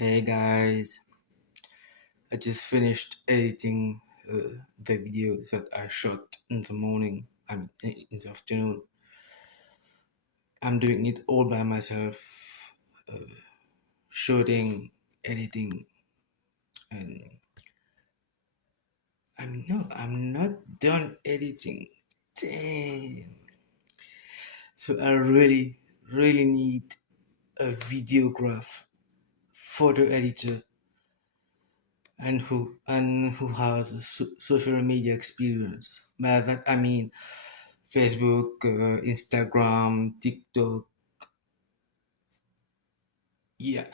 Hey guys, I just finished editing the videos that I shot in the morning. In the afternoon. I'm doing it all by myself, shooting, editing, and I'm not done editing. Damn. So I really need a videograph, photo editor, and who has a social media experience. By that I mean Facebook, Instagram, TikTok. Yeah,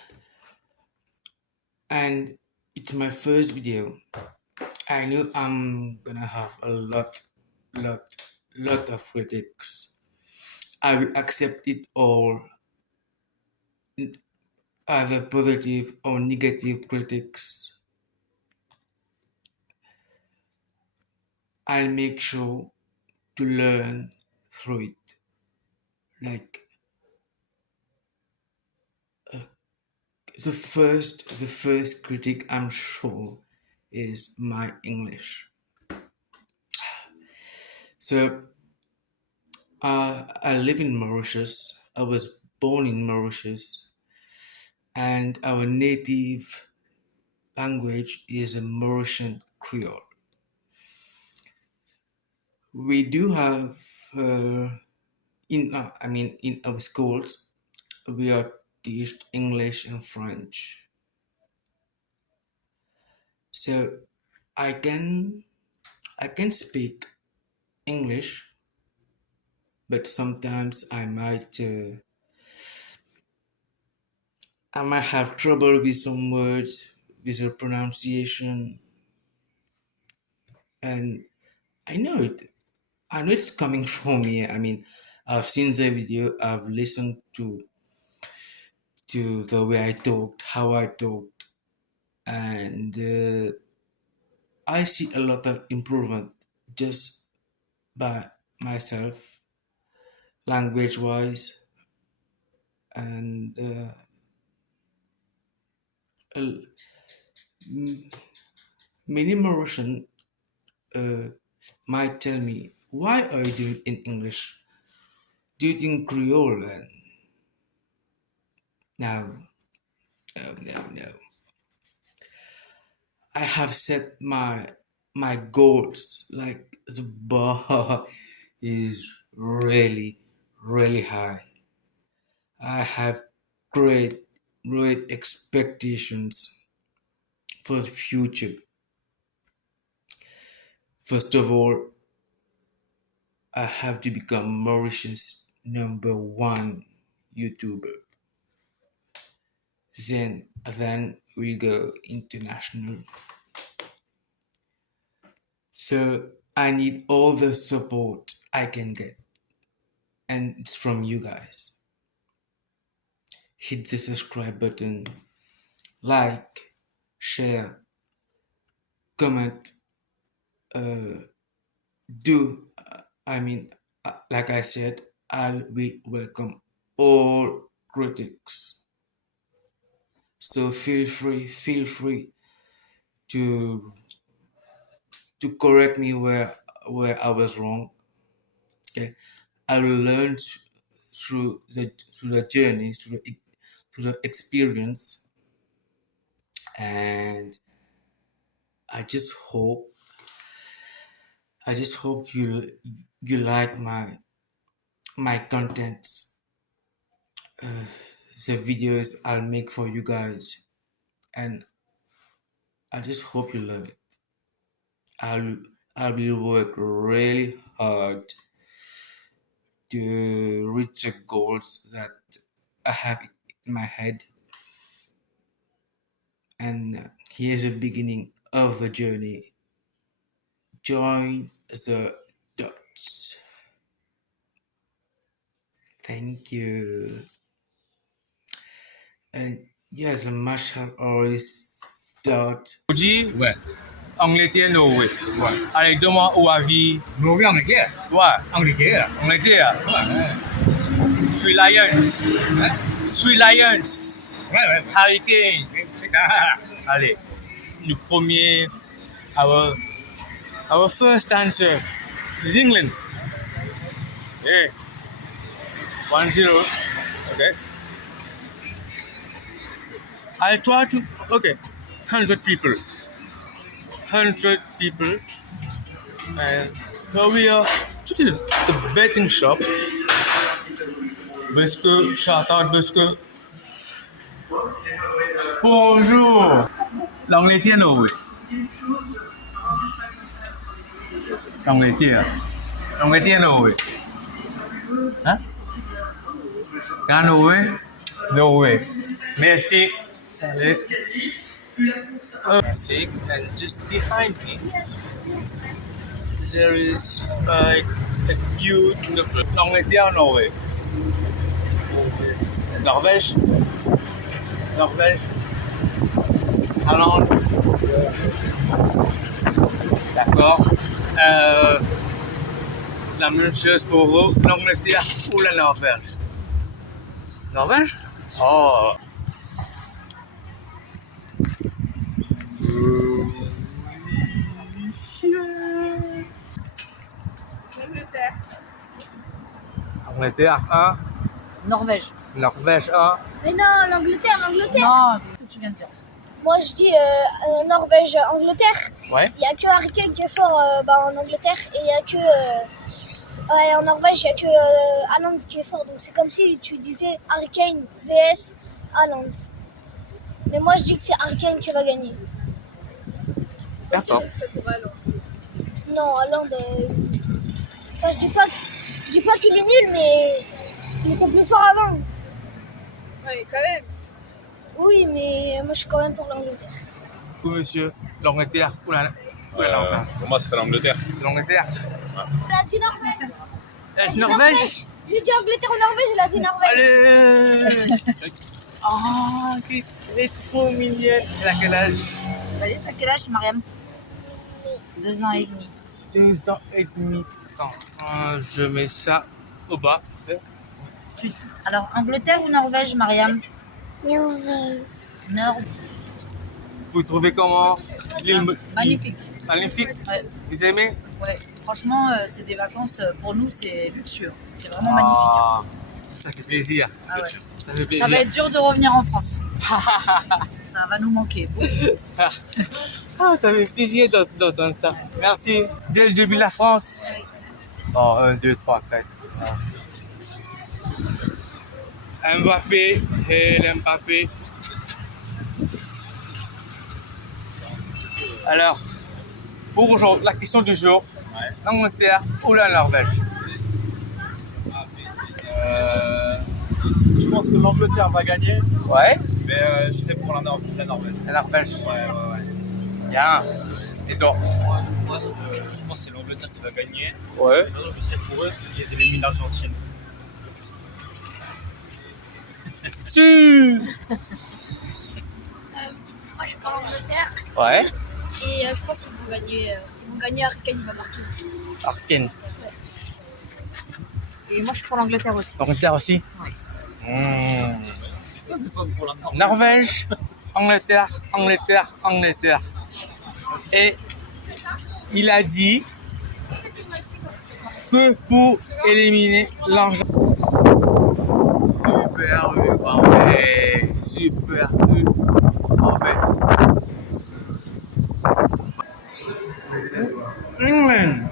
and it's my first video. I knew I'm gonna have a lot, lot of critics. I will accept it all, either positive or negative critics. I'll make sure to learn through it. Like uh, the first critic I'm sure is my English. So I live in Mauritius. I was born in Mauritius, and our native language is a Mauritian Creole. We do have in our schools we are taught English and French. So I can I can speak English, but sometimes I might have trouble with some words, with the pronunciation, and I know it. I know it's coming from me. I've seen the video. I've listened to the way I talked, how I talked, and I see a lot of improvement just by myself, language wise, and uh, many Mauritian uh, might tell me, "Why are you doing it in English? Do you think Creole?" And no, no. I have set my goals. Like the bar is really high. I have great expectations for the future. First of all, I have to become Mauritius #1 YouTuber. Then we'll go international. So I need all the support I can get, and it's from you guys. Hit the subscribe button, like, share, comment, uh, do. Like I said, I will welcome all critics. So feel free to correct me where I was wrong. Okay, I will learn through the journey, through the experience, and I just hope you like my contents, uh, the videos I'll make for you guys, and I just hope you love it. I'll I will work really hard to reach the goals that I have in my head, and here's the beginning of the journey. Join the dots. Thank you. And yes, the match have already started. Aujourd'hui, Ouais. Angleterre, Norvège. Ouais. Allez, donne-moi où à vie. Norvège, Angleterre. Ouais, Angleterre. Angleterre. Ouais. Three Lions. Hein? Three Lions. Ouais. Hurricane. Allez. Le premier, our first answer is England. Yeah. 1-0. Okay. I'll try to. Okay. 100 people. 100 people. And here we are to the betting shop. Biscuit, shout out Biscuit. Bonjour. L'Angleterre, Norway. L'Angleterre. L'Angleterre, Norway. Hein? Ah, Norway? Norway. Merci. Salut. See, and just behind me, there is like a beautiful L'Angleterre, Norway. Norvège. Norvège. Hollande. D'accord. La même chose pour vous, l'Angleterre ou la Norvège. Norvège? Oh. L'Angleterre. Angleterre 1, Norvège. Norvège 1. Mais non, l'Angleterre, l'Angleterre. Non, ce que tu viens de dire. Moi, je dis Norvège, Angleterre. Ouais. Il n'y a que Harry Kane qui est fort en Angleterre et il n'y a que en Norvège, il n'y a que Haaland qui est fort. Donc c'est comme si tu disais Harry Kane vs Haaland. Mais moi, je dis que c'est Harry Kane qui va gagner. D'accord. Non, Haaland. Enfin, je dis pas qu'il est nul, mais il était plus fort avant. Oui, quand même. Oui, mais moi, je suis quand même pour l'Angleterre. Vous, monsieur, l'Angleterre ou la Norvège? Pour moi, ce serait l'Angleterre. L'Angleterre. Il a dit Norvège. Norvège? Je lui ai dit Angleterre ou Norvège, il a dit Norvège. Allez. Ah, elle est trop mignonne. Elle a quel âge? Vas-y, t'as quel âge, Mariam? 2 ans et demi. 2 ans et demi. Attends, je mets ça au bas. Alors, Angleterre ou Norvège, Mariam? Norvège. Nord. Vous trouvez comment l'île? Magnifique. Magnifique. Ouais. Vous aimez? Ouais. Franchement, c'est des vacances, pour nous, c'est luxueux. C'est vraiment magnifique. Ah, ça fait plaisir. Ah ouais. Ça fait plaisir. Ça va être dur de revenir en France. Ça va nous manquer. Ah, ça fait plaisir d'entendre ça. Merci. Dès le début de la France. Oh, 1, 2, 3, 4. Mbappé et Mbappé. Alors, pour aujourd'hui, la question du jour, l'Angleterre ou la Norvège? Je pense que l'Angleterre va gagner, Ouais, mais je serais pour la Norvège. la Norvège. Ouais. Bien. Et toi? Moi, je pense que c'est l'Angleterre qui va gagner. Ouais. Maintenant, je serais pour eux, ils éliminent l'Argentine. Sûr. Moi, je suis pour l'Angleterre Ouais. et je pense qu'ils vont gagner. Ils vont gagner, Harry Kane va marquer. Arkane. Et moi, je suis pour l'Angleterre aussi. Angleterre aussi? Ouais. Pour la Norvège. Norvège, Angleterre, Angleterre, Angleterre. Et il a dit que pour éliminer l'Argentine. Super vu, ouais. Super vu. Ouais. England.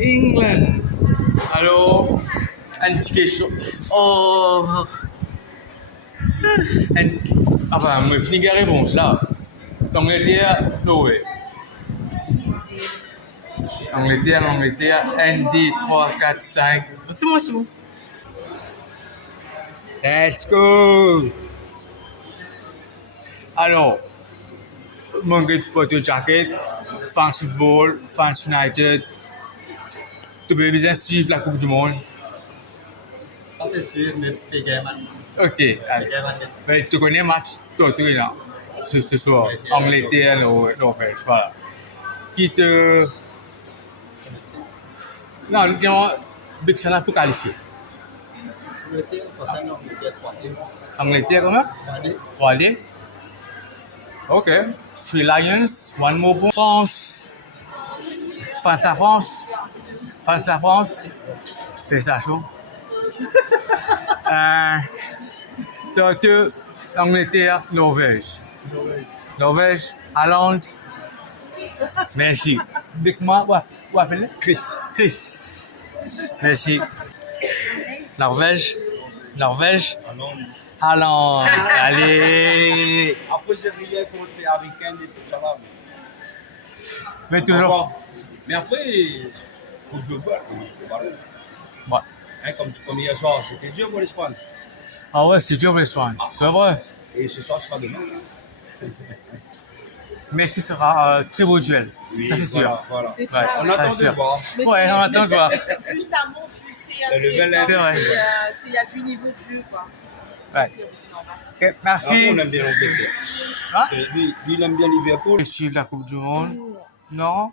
England. Alors, un petit question. Oh. Enfin, me finis la réponse là. L'Angleterre, Norvège. Angleterre, 1, 2, 3, 4, 5. C'est bon. Let's go. Alors, manque pas de jacket, fans football, fans United. Tu peux bien suivre la Coupe du Monde. Pas de suivre, mais péguer. Ok, allez. Mais tu connais le match, toi, tu es là. Ce soir, Angleterre, Norvège, voilà. Qui te. Non, dis-moi, Big Salah pour qualifier. L'Angleterre, parce que l'Angleterre 3-1. Angleterre comment? 3D. Ok. Three Lions, one more point. France. Face à France. Face à France. C'est ça chaud. Deux, Angleterre, Norvège. Norvège, Hollande. Merci. Dites-moi, vous appelez? Chris. Chris. Merci. Norvège. Norvège. Hollande. Allez. Après, j'ai brillé contre les Américains et tout ça va. Mais toujours. Mais après, il faut jouer au ballon. Ouais. Hein, comme hier soir, c'était dur pour l'Espagne. Ah ouais, c'est dur pour l'Espagne. C'est vrai. Et ce soir, ce sera demain. Mais ce sera un très beau duel. Oui, ça, c'est sûr. Voilà. C'est Ouais, ça. On ouais. attend c'est de sûr. voir. Ouais, on attend de voir. Plus ça monte, plus c'est Le level intéressant. C'est vrai. Il y a du niveau de jeu, quoi. Ouais. C'est normal. Ok, Après, merci. on aime bien l'Angleterre. Hein? Parce que lui, il aime bien Liverpool. Je suis la Coupe du Monde. Non.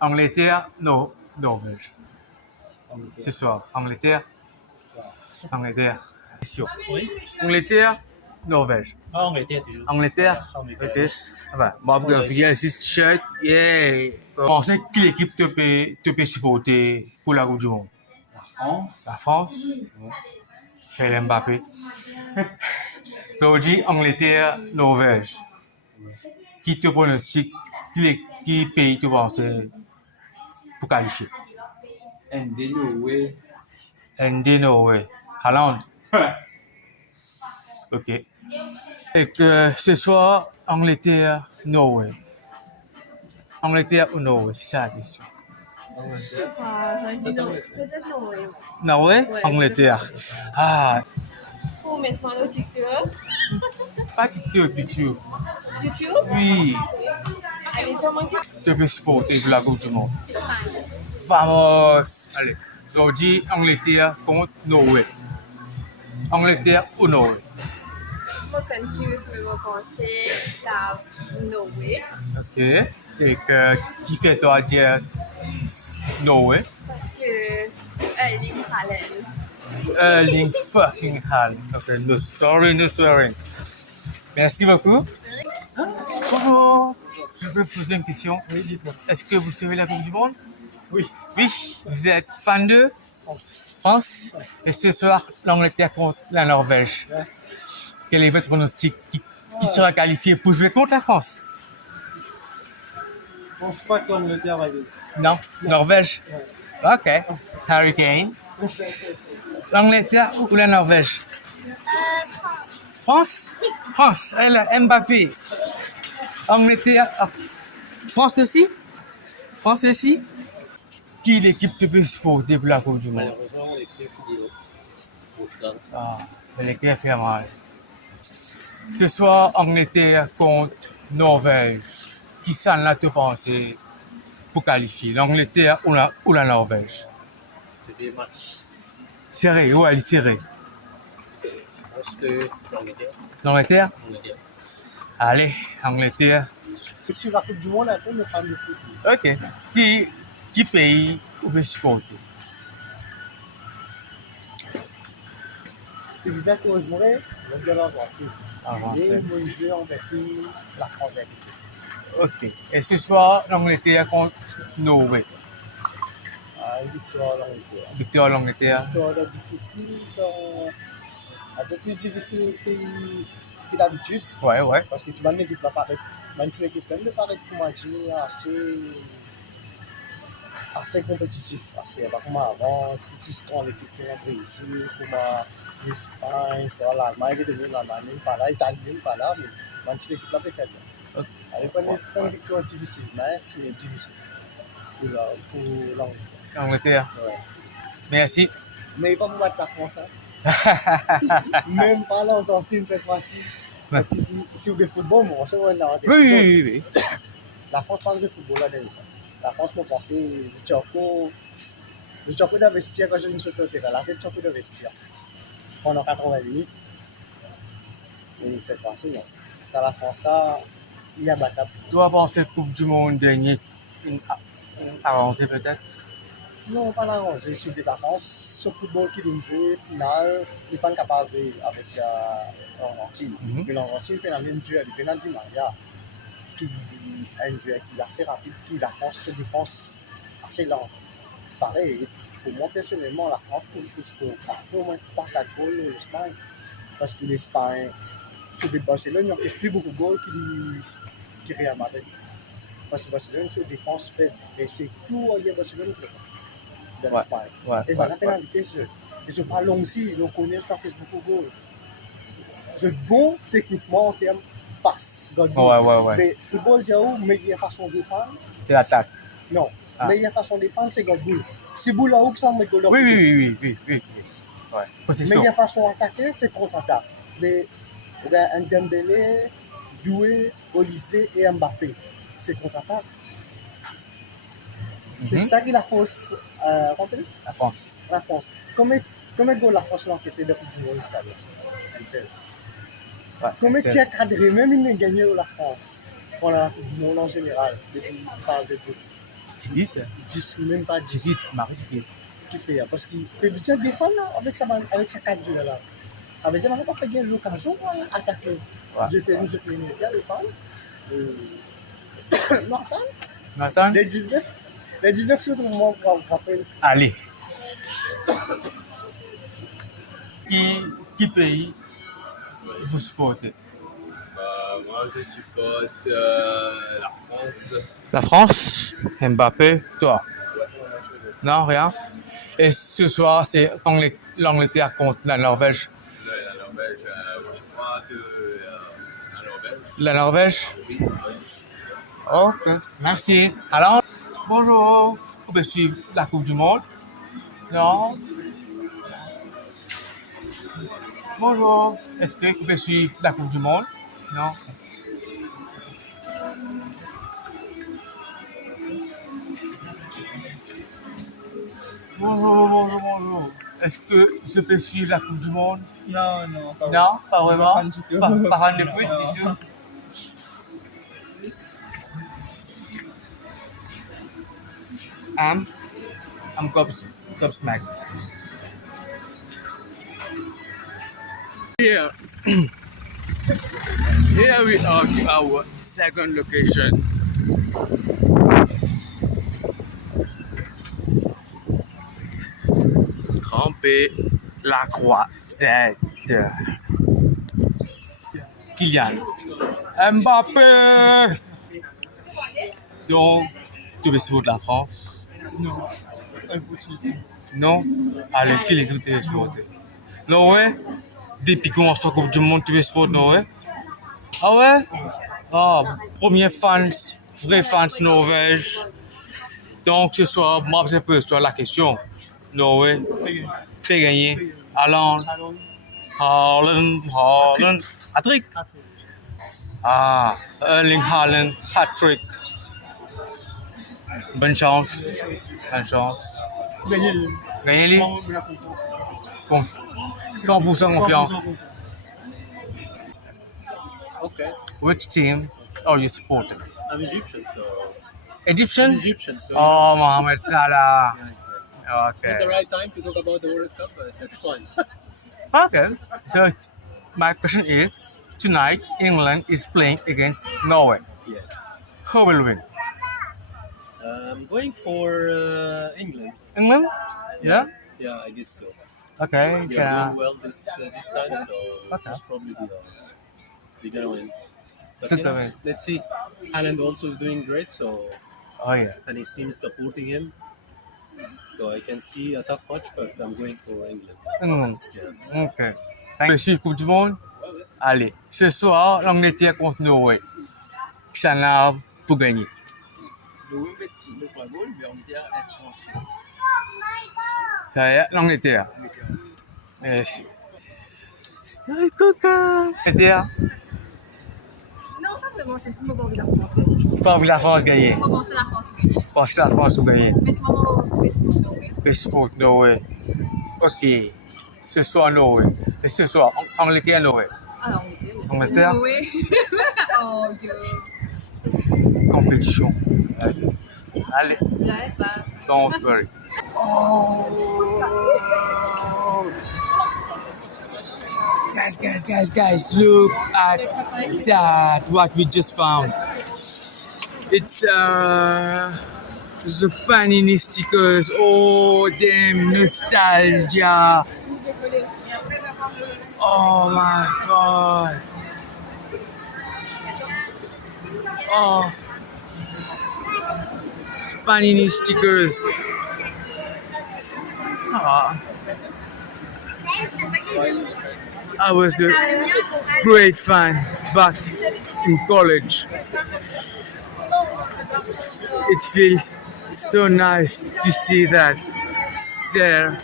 Angleterre, non. Norvège. Ce soir. Angleterre. Angleterre. C'est sûr. Oui. Angleterre, Norvège. Ah, Angleterre toujours. Angleterre. Ok. Enfin, bon, après, il y a 6 t-shirts. Yeah. Je pensais que l'équipe te peut supporter pour la Coupe du Monde. France. La France. Et Mbappé. Ça veut dire Angleterre, Norvège. Qui te pronostique, qui pays te pense pour qualifier? And they know way. And they Norway. Hollande. Ok. Et que ce soir, Angleterre, Norway. Angleterre ou Norway, c'est ça la question. J'aurais dit non. Peut-être non, oui. Norway, Ouais. Angleterre. Ah, Pour maintenant le TikTok. pas TikTok, YouTube. YouTube. Oui, Allez, comment que tu peux supporter pour la Coupe du Monde. Vamos! Allez, aujourd'hui, Angleterre contre Norway. Angleterre ou Norway? je me confuse, mais je pensais qu'à Norway. Ok. Et que, qui fait toi dire Norway? Parce que Erling Haaland. Erling fucking Haaland. Ok, no sorry, no swearing. Merci beaucoup. Bonjour. Je peux poser une question? Oui, dites-moi. Est-ce que vous suivez la Coupe du Monde? Oui. Oui. Vous êtes fan de France. France? Ouais. Et ce soir, l'Angleterre contre la Norvège. Ouais. Quel est votre pronostic? Qui sera qualifié pour jouer contre la France? Je pense pas que l'Angleterre va gagner. Non? Norvège? Ok. Harry Kane. L'Angleterre ou la Norvège? France? France. Elle a Mbappé. Angleterre. France aussi? France aussi? Qui l'équipe te peut supporter pour la Coupe du Monde? Malheureusement, les clés vidéo. Portugal. Ah, mais les gars fait mal. Ce soir, Angleterre contre Norvège. Qui s'en a te pensé pour qualifier? L'Angleterre ou la Norvège? C'est des matchs. Serré, ouais, serré. Je pense que l'Angleterre. L'Angleterre? L'Angleterre. Allez, Angleterre. Je suis la Coupe du Monde un peu, mais fan de foot. Ok. Qui pays vous pouvez supporter? Si vous êtes aux oreilles, vous êtes l'Argentine. Et Argentine. moi, je vais en Belgique, la France. Ok. Et ce soir, l'Angleterre contre Norvège. Victoire l'Angleterre. Victoire l'Angleterre. Victoire est difficile, un peu plus difficile que d'habitude, Ouais, ouais. parce que tu vas l'équipe là paraît, même si l'équipe là paraît pour moi assez compétitif, parce qu'il n'y a pas comme avant, si on l'équipe qui a Brésil, comme l'Espagne, l'Allemagne, l'Allemagne n'est pas là, l'Italie n'est pas là, mais même si l'équipe là est faible. Elle est une victoire difficile, mais c'est difficile pour l'Angleterre. Angleterre. Ouais. Merci. Mais il va pas battre la France. Hein. Même pas l'Argentine cette fois-ci. Parce que si vous jouez football, on se voit là. Oui. La France parle de football là dernière fois. La France m'a pensé, je suis encore d'investir quand je ne suis pas au terrain. La tête, je suis d'investir. Pendant 80 minutes. Et cette fois-ci, non. Ça, la France, ça, il est abattable. Tu vas penser Coupe du Monde dernier, une avancée peut-être? Non, pas l'arranger. Sur la France, ce football qui vient jouer, finale, il n'est pas capable de jouer avec l'Argentine. Mhm. Mais l'Argentine fait la même jeu avec Benaldi Maria, qui a un joueur qui est assez rapide, qui la France se défense assez lent. Pareil, pour moi personnellement, la France peut scorer au moins 3-4 goals l'Espagne. Parce que l'Espagne, sur des Barcelone, il n'encaisse plus beaucoup de goals qui Real Madrid. Parce que Barcelone, sur défense fait, et c'est tout il y a Barcelone de l'Espagne. Ouais, Et bien, la pénalité, ils sont pas longs aussi, ils connaissent qu'ils encaissent beaucoup de goals. C'est bon techniquement en termes de passe. Ouais. Mais le football, il y a une meilleure façon de défendre. C'est l'attaque. Non, Ah. meilleure façon de défendre, c'est God Bull. Si Bull a où que ça met goal. Oui. Ouais. Possession. Meilleure façon d'attaquer, c'est contre-attaque. Mais un Dembélé, Doué, Olysée et Mbappé, c'est contre-attaque. C'est ça qui la force. La France. La France. Combien de goals la France a encaissé depuis du monde jusqu'à là? Ouais, Combien de c'est- tirs cadrés, même il n'a gagné la France pendant la Coupe du Monde en général, depuis de 10 ou même pas 10 qui fait. Parce qu'il peut bien défendre avec sa 4 jeux là. Avec ça, on n'a pas fait gagner l'occasion d'attaquer. Ouais. Je fais nous à défendre. Nathan? Les 19 sur le moment, je me rappelle. Allez. Qui pays vous supportez? Moi, je supporte la France. La France, Mbappé, toi? Non, rien. Et ce soir, c'est l'Angleterre contre la Norvège. La Norvège, je crois que la Norvège. La Norvège? Oui. Ok, merci. Alors, bonjour. Vous pouvez suivre la Coupe du Monde? Non? Bonjour. Est-ce que vous pouvez suivre la Coupe du Monde? Non? Bonjour. Est-ce que je peux suivre la Coupe du Monde? Non, pas Non, pas vraiment. fan du tout. Pas fan de foot Non. du tout. I'm gobsmacked. Here we are to our second location. Campé la Croisette. Kylian Mbappé. Donc, tu veux supporter la France? Non, impossible. Non? Alors, qui est que tu veux supporter? Norvège? Depuis qu'on se Coupe du Monde, tu veux supporter Norvège? Ah ouais? Ah, premier fans, vrai fans Norvège. Donc, ce soir, moi, je peux sur la question. Norvège, fait gagner. Haaland. Hat-trick. Ah, Erling Haaland, hat-trick. Bonne chance. Gagnez-les. 100% confiance. Okay. Which team are you supporting? I'm Egyptian, so Egyptian? Egyptian, so Oh, Mohamed Salah. it's not the right time to talk about the World Cup, but that's fine. Okay. So my question is, tonight England is playing against Norway. Yes. Who will win? I'm going for England. England? Yeah. Yeah, I guess so. Okay. They're Yeah. doing well this time, so Okay. most probably they're gonna win. But They're gonna win. let's see. Haaland also is doing great, so Oh yeah. and his team is supporting him. So I can see a tough match, but I'm going for England. England. Yeah. Ok. Je suis Coupe du Monde. Allez, ce soir, l'Angleterre contre Norway. Ça n'a pour gagner. Ça y est, l'Angleterre. Merci. Ay, coca. L'Angleterre. Non, pas vraiment, c'est Simon Bobby la France gagner. Pas envie la France gagner. Comment c'est la France gagner? Pense que la France va gagner. Mais c'est vraiment Facebook, Norway. Facebook, Norway. Ok. Ce soir, Norway. Et ce soir, Angleterre, Norway. Ah, Angleterre. Angleterre, Norway. Oh, Dieu. compétition. Allez, J'arrête pas. don't worry. Oh. Guys, look at that, what we just found. It's the Panini stickers. Oh, damn, nostalgia. Oh my god. Oh. Panini stickers. Ah. I was a great fan back in college. It feels so nice to see that there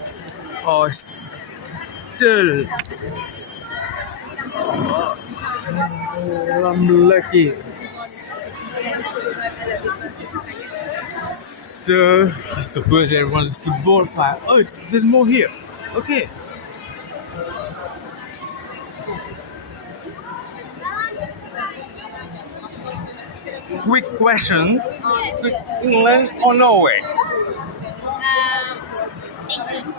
are still. I'm lucky. So I suppose everyone's a football fan. Oh, there's more here. Okay. Quick question. England or Norway?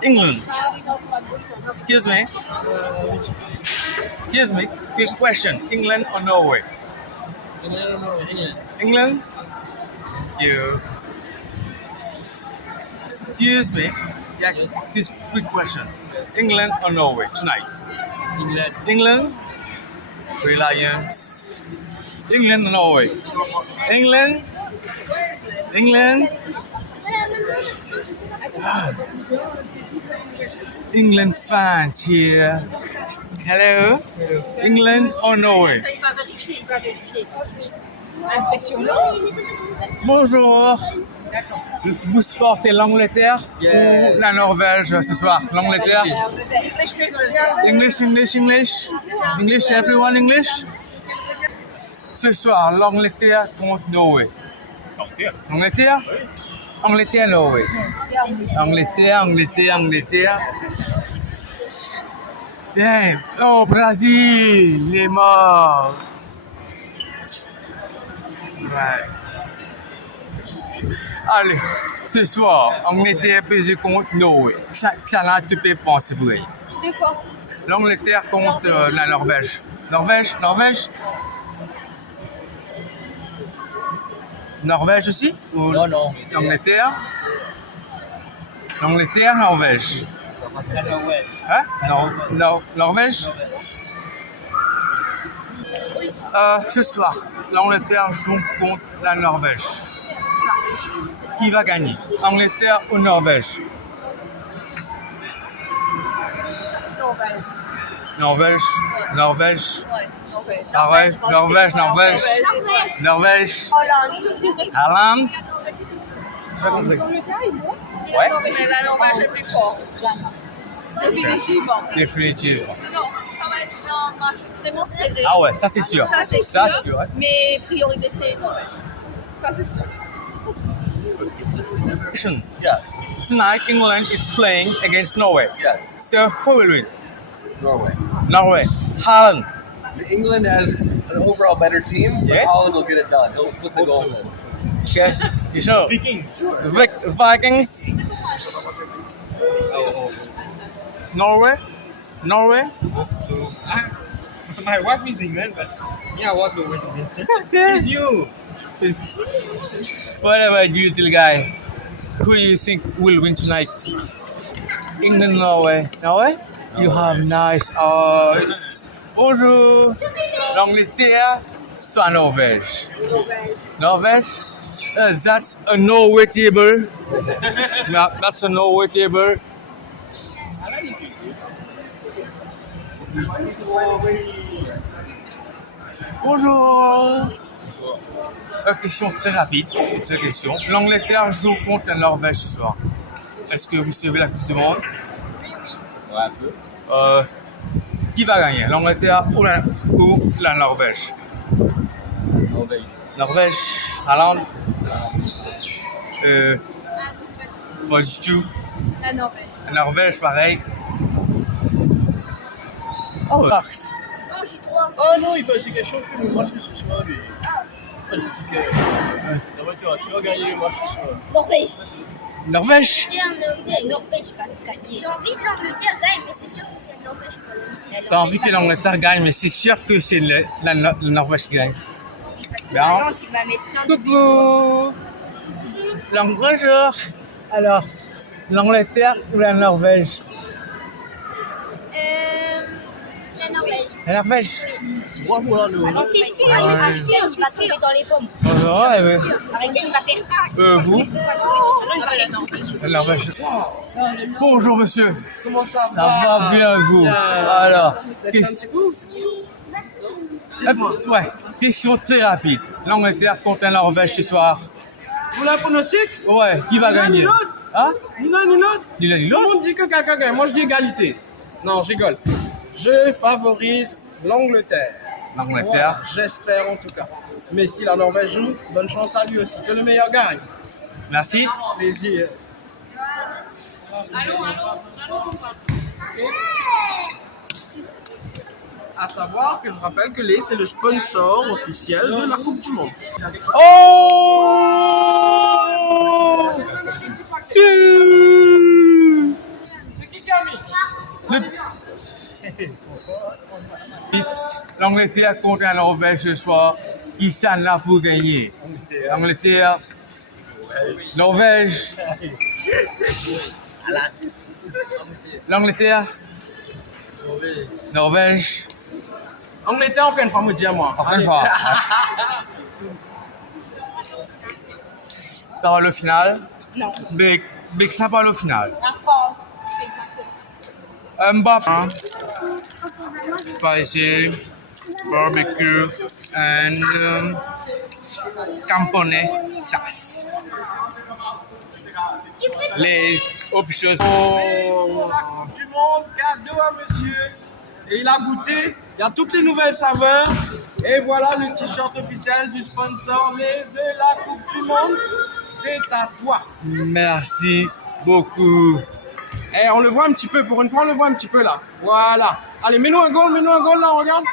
England. Excuse me. Quick question. England or Norway? England? You. Excuse me. Yeah, this quick question. England or Norway tonight? England? Three Lions. England or Norway? England? England fans here. Hello? England or Norway? Il va vérifier. Impressionnant. Bonjour. Vous supportez l'Angleterre ou la Norvège ce soir? L'Angleterre? English, everyone English? Ce soir, l'Angleterre contre Norway. Angleterre? Angleterre, Norway. Angleterre. Damn. Oh, Brésil, il est mort. Ouais. Allez, ce soir, Angleterre PSG contre Norway. Ça n'a tout pensé pour elle. De quoi? L'Angleterre contre la Norvège. Norvège? Norvège aussi? Ou Non. Angleterre? Norvège. Hein? Norvège? Ce soir, l'Angleterre joue contre la Norvège. Qui va gagner? Angleterre ou Norvège? Norvège. Haaland. L'Angleterre, ils vont. Ouais. Mais la Norvège est plus fort. Définitivement. Non, ça va être un match vraiment serré. Ah ouais, ça c'est sûr. Ça, c'est Ça, sûr. c'est sûr. Mais priorité, c'est Norvège. Ça, c'est sûr. Yeah. Tonight, England is playing against Norway. Yes, So who will win? Norway. Haaland. England has an overall better team, but Yeah. Holland will get it done. He'll put the goals in. Okay. You sure? Vikings. Norway. My wife is England, but yeah, I want to win. It's you. What about you, little guy? Who do you think will win tonight? England, Norway. You have nice eyes. Bonjour. L'Angleterre, soit Norvège. Norvège? That's a Norway table. That's a Norway table. Bonjour. Question très rapide, une seule question. L'Angleterre joue contre la Norvège ce soir. Est-ce que vous suivez la Coupe du Monde? Ouais, un peu. Qui va gagner? L'Angleterre ou la Norvège? Norvège. Haaland? Pas du tout. La Norvège. La Norvège, pareil. Oh, Max. Oh, j'y crois. Oh non, il passe quelque chose chez nous. Moi, je suis sur lui. Pas de sticker. La voiture, qui va gagner? Moi, je suis sur Norvège. Norvège. J'ai un Norvège va gagner. J'ai envie de l'Angleterre gagne, mais c'est sûr que c'est Norvège qui va gagner. T'as envie que l'Angleterre gagne, mais c'est sûr que c'est la Norvège qui gagne. Parce que Bien. Hollande, il va mettre plein de buts. Coucou. Bonjour. Alors, l'Angleterre ou la Norvège? La Norvège. La Norvège. Bravo là, nous. Mais c'est sûr, c'est sûr, il va tomber dans les pommes. Ouais, mais Avec elle, il va faire vous? Hollande va La Norvège. Bonjour monsieur. Comment ça Ça va bien vous? Alors, question. Ouais, question très rapide. L'Angleterre contre la Norvège ce soir. Vous la pronostic? Ouais, qui va Ni l'un ni gagner? l'autre. Hein? Ni l'un ni l'autre. Ni l'un ni Tout le l'autre? monde dit que quelqu'un gagne. Moi, je dis égalité. Non, je rigole. Je favorise l'Angleterre. L'Angleterre. Moi, j'espère en tout cas. Mais si la Norvège joue, bonne chance à lui aussi. Que le meilleur gagne. Merci. Plaisir. À savoir que je rappelle que Lay, c'est le sponsor officiel de la Coupe du Monde. Oh! C'est qui a mis? L'Angleterre contre la Norvège ce soir. Qui s'en a pour gagner? L'Angleterre. Norvège. L'Angleterre. Norvège. Angleterre, encore une fois, me dis à moi. Encore une Allez. fois. Parole au final. Non. Big ça parle au final. La France. Exactement. Mbappé. Spicy. Barbecue. And campone sauce. Les officials. La Coupe du Monde, cadeau à monsieur. Et il a goûté. Il y a toutes les nouvelles saveurs. Et voilà le t-shirt officiel du sponsor Lays de la Coupe du Monde. C'est à toi. Merci beaucoup. Et on le voit un petit peu. Pour une fois, on le voit un petit peu là. Voilà. Allez, mets-nous un goal là, on regarde.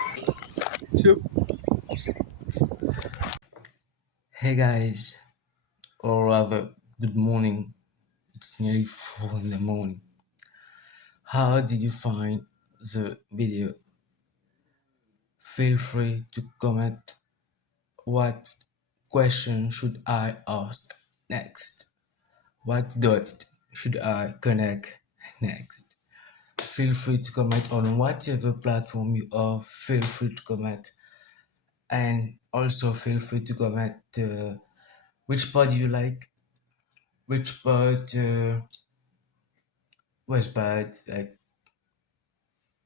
Hey guys, or rather, good morning. It's nearly 4 in the morning. How did you find the video? Feel free to comment what question should I ask next? What dot should I connect next? Feel free to comment on whatever platform you are. Feel free to comment. And also feel free to comment which part you like, which part was bad. Like,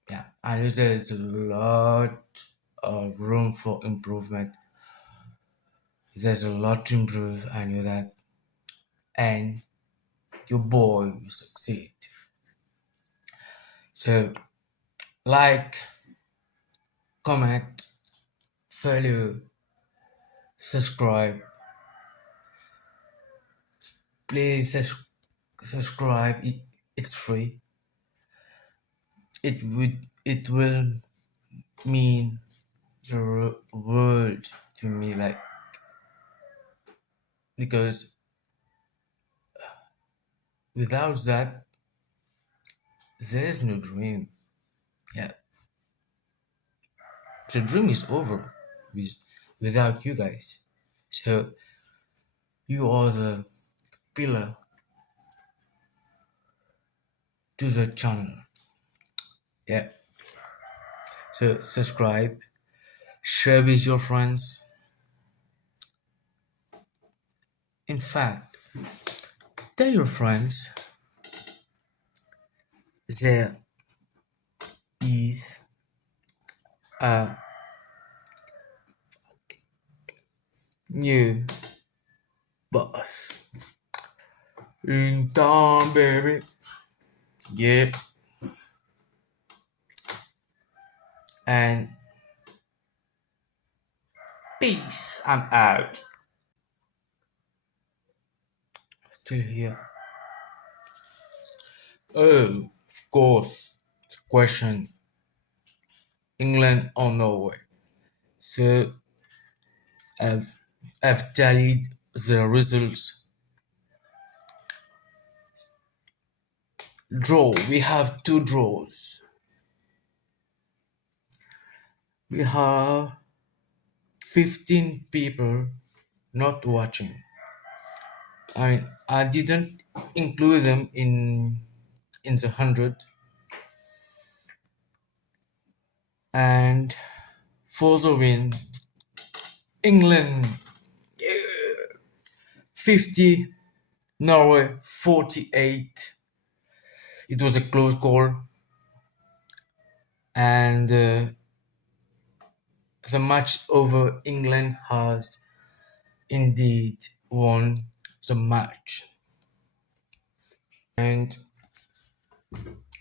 yeah, I know there's a lot of room for improvement. There's a lot to improve, I know that. And your boy will succeed. So, like, comment, follow, subscribe. Please subscribe. It's free. It will mean the world to me, like, because without that there's no dream. Yeah, the dream is over without you guys. So you are the pillar to the channel. Yeah, so subscribe, share with your friends. In fact, tell your friends there is a new boss in town, baby. Yeah. And peace. I'm out. Still here. Oh, of course. Question: England or Norway? So I've tallied the results. draw. We have two draws. We have 15 people not watching. I didn't include them in the 100. And for the win, England 50, Norway 48. It was a close call, and the match over. England has indeed won the match, and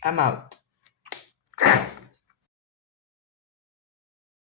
I'm out.